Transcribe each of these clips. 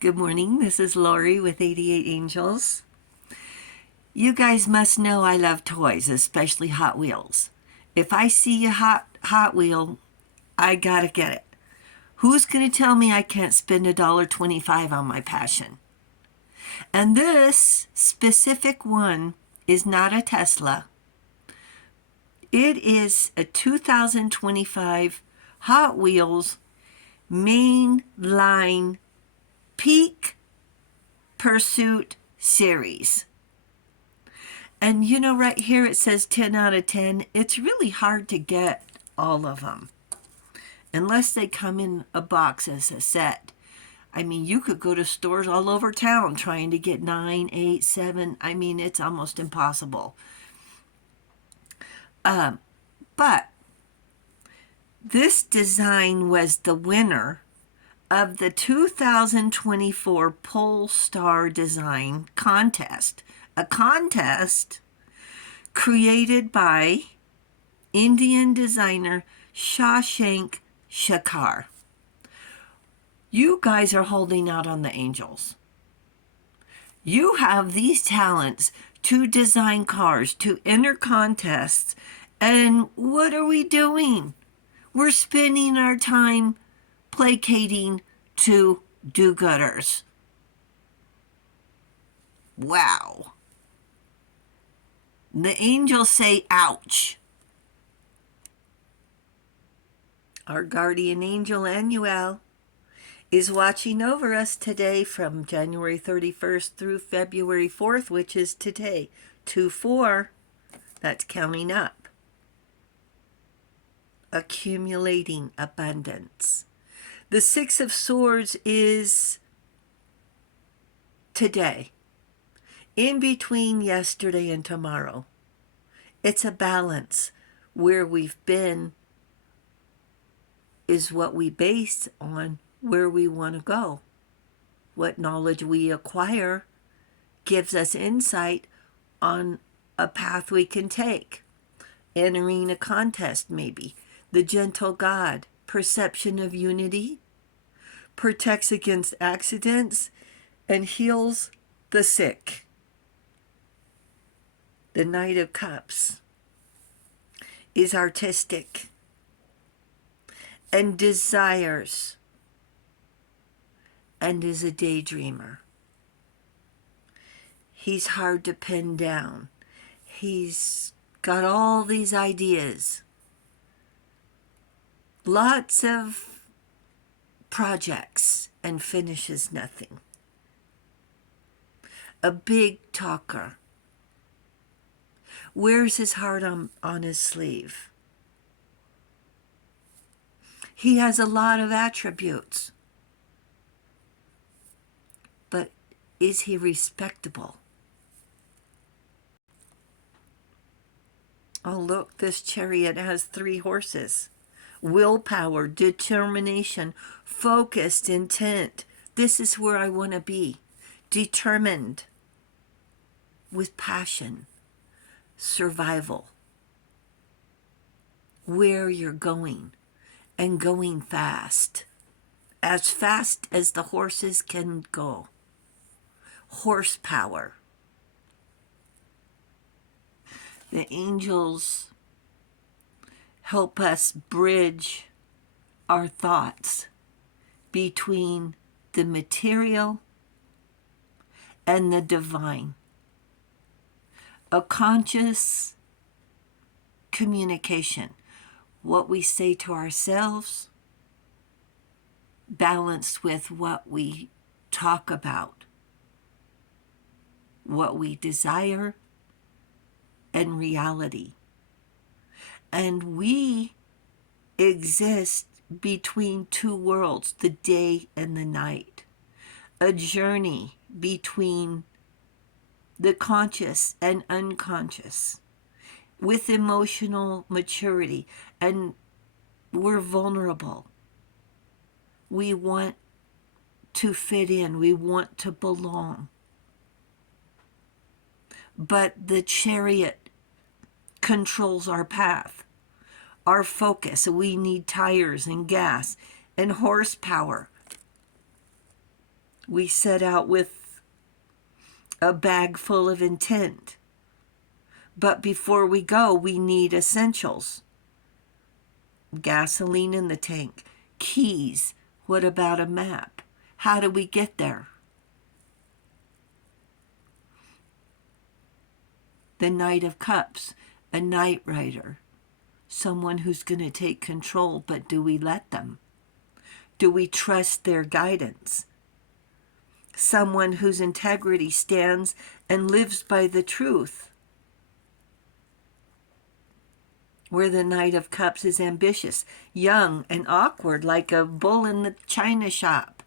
Good morning. This is Lori with 88 Angels. You guys must know I love toys, especially Hot Wheels. If I see a Hot Wheel, I gotta get it. Who's gonna tell me I can't spend $1.25 on my passion? And this specific one is not a Tesla. It is a 2025 Hot Wheels mainline Peak Pursuit series. And you know, right here it says 10 out of 10. It's really hard to get all of them unless they come in a box as a set. I mean, you could go to stores all over town trying to get 9, 8, 7. I mean, it's almost impossible. But this design was the winner of the 2024 Polestar Design Contest, a contest created by Indian designer Shashank Shekhar. You guys are holding out on the angels. You have these talents to design cars, to enter contests, and what are we doing? We're spending our time placating to do-gooders. Wow. The angels say, ouch. Our guardian angel, Anuel, is watching over us today from January 31st through February 4th, which is today. 2-4, that's counting up. Accumulating abundance. The Six of Swords is today, in between yesterday and tomorrow. It's a balance. Where we've been is what we base on where we want to go. What knowledge we acquire gives us insight on a path we can take. Entering a contest, maybe. The gentle God, perception of unity, protects against accidents, and heals the sick. The Knight of Cups is artistic and desires and is a daydreamer. He's hard to pin down. He's got all these ideas. Lots of projects and finishes nothing. A big talker. Wears his heart on his sleeve. He has a lot of attributes. But is he respectable? Oh, look, this chariot has 3 horses. Willpower, determination, focused intent. This is where I want to be. Determined. With passion. Survival. Where you're going. And going fast. As fast as the horses can go. Horsepower. The angels help us bridge our thoughts between the material and the divine. A conscious communication. What we say to ourselves balanced with what we talk about, what we desire, and reality. And we exist between 2 worlds, the day and the night. A journey between the conscious and unconscious with emotional maturity. And we're vulnerable. We want to fit in. We want to belong. But the chariot controls our path, our focus. We need tires and gas and horsepower. We set out with a bag full of intent. But before we go, we need essentials. Gasoline in the tank, keys. What about a map? How do we get there? The Knight of Cups, a Knight Rider, someone who's going to take control, but do we let them? Do we trust their guidance? Someone whose integrity stands and lives by the truth. Where the Knight of Cups is ambitious, young, and awkward like a bull in the china shop.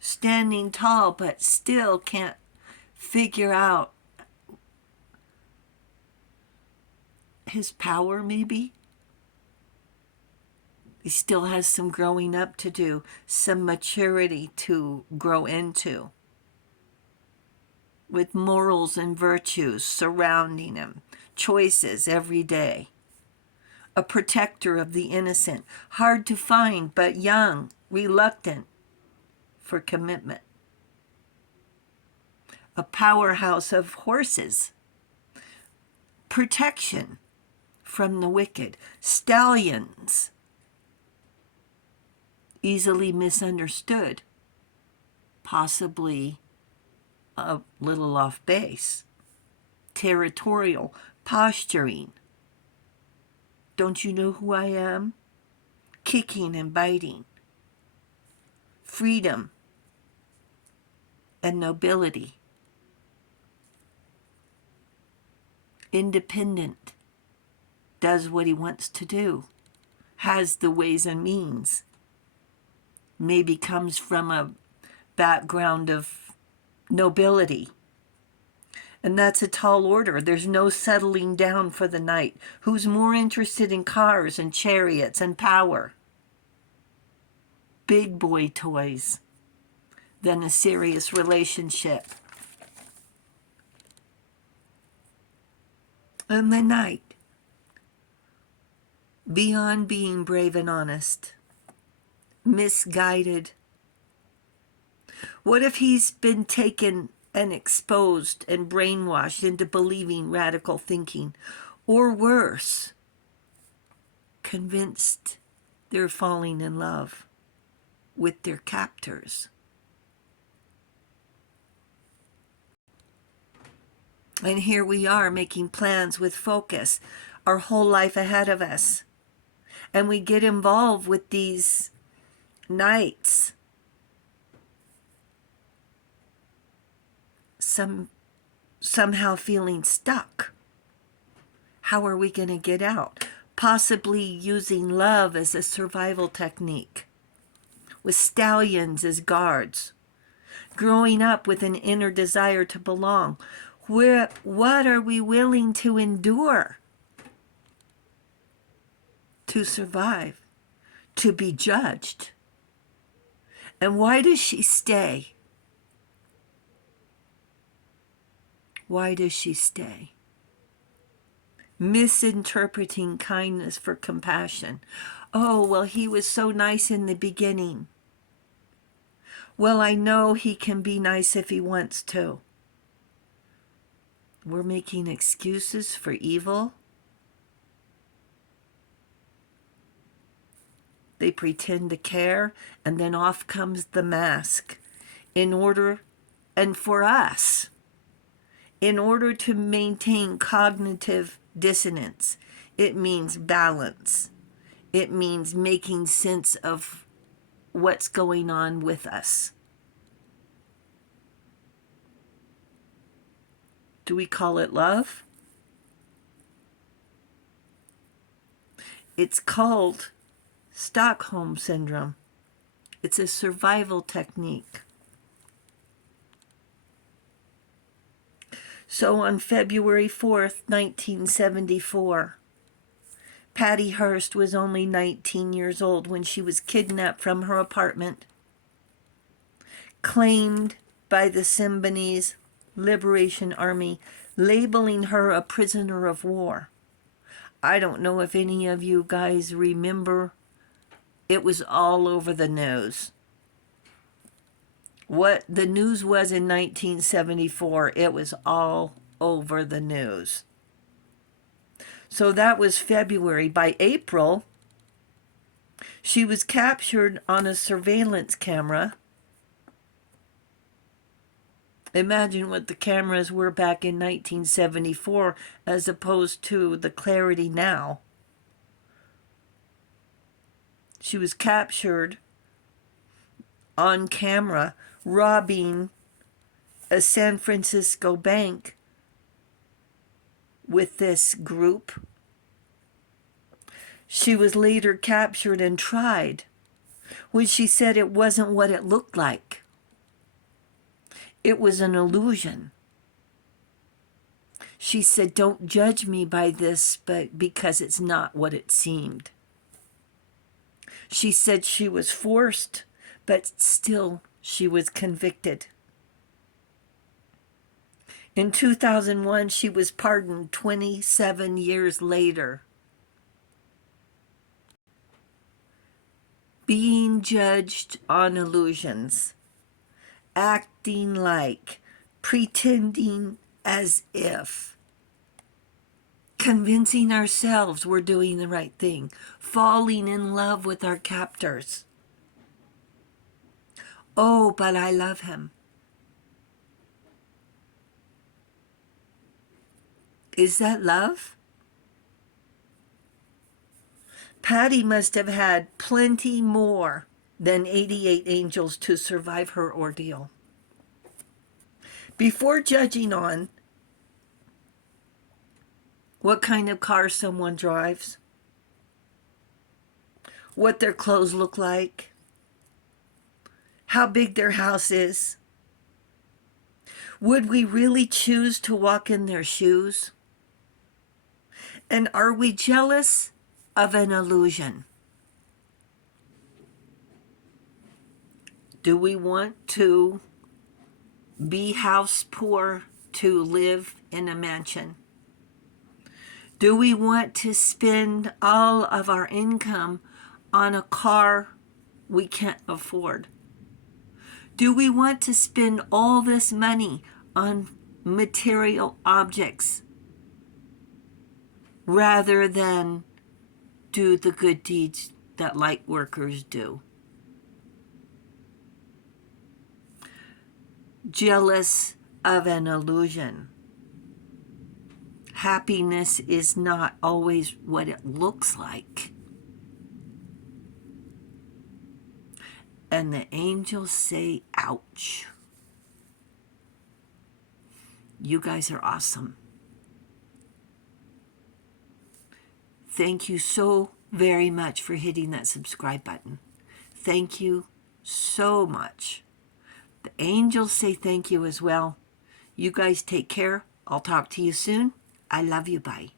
Standing tall, but still can't figure out his power, maybe. He still has some growing up to do, some maturity to grow into, with morals and virtues surrounding him, choices every day. A protector of the innocent, hard to find, but young, reluctant for commitment. A powerhouse of horses, protection from the wicked, stallions, easily misunderstood, possibly a little off base, territorial, posturing. Don't you know who I am? Kicking and biting. Freedom and nobility. Independent. Does what he wants to do. Has the ways and means. Maybe comes from a background of nobility. And that's a tall order. There's no settling down for the knight, who's more interested in cars and chariots and power, big boy toys, than a serious relationship. And the knight, beyond being brave and honest, misguided. What if he's been taken and exposed and brainwashed into believing radical thinking, or worse, convinced they're falling in love with their captors? And here we are making plans with focus, our whole life ahead of us. And we get involved with these knights. Somehow feeling stuck. How are we going to get out? Possibly using love as a survival technique, with stallions as guards. Growing up with an inner desire to belong. What are we willing to endure to survive, to be judged? And why does she stay? Why does she stay? Misinterpreting kindness for compassion. Oh, well, he was so nice in the beginning. Well, I know he can be nice if he wants to. We're making excuses for evil. They pretend to care, and then off comes the mask. And for us, in order to maintain cognitive dissonance, it means balance. It means making sense of what's going on with us. Do we call it love? It's called Stockholm Syndrome. It's a survival technique. So on February 4th, 1974, Patty Hearst was only 19 years old when she was kidnapped from her apartment, claimed by the Symbionese Liberation Army, labeling her a prisoner of war. I don't know if any of you guys remember. It was all over the news. what the news was in 1974. It was all over the news. So that was February. By April, she was captured on a surveillance camera. Imagine what the cameras were back in 1974 as opposed to the clarity now. She was captured on camera robbing a San Francisco bank with this group. She was later captured and tried when she said it wasn't what it looked like. It was an illusion. She said, "Don't judge me by this, but because it's not what it seemed." She said she was forced, but still she was convicted. In 2001, she was pardoned 27 years later. Being judged on illusions, acting like, pretending as if, convincing ourselves we're doing the right thing, falling in love with our captors. Oh, but I love him. Is that love? Patty must have had plenty more than 88 angels to survive her ordeal. Before judging on what kind of car someone drives, what their clothes look like, how big their house is, would we really choose to walk in their shoes? And are we jealous of an illusion? Do we want to be house poor to live in a mansion? Do we want to spend all of our income on a car we can't afford? Do we want to spend all this money on material objects rather than do the good deeds that light workers do? Jealous of an illusion. Happiness is not always what it looks like. And the angels say, ouch. You guys are awesome. Thank you so very much for hitting that subscribe button. Thank you so much. The angels say thank you as well. You guys take care. I'll talk to you soon. I love you. Bye.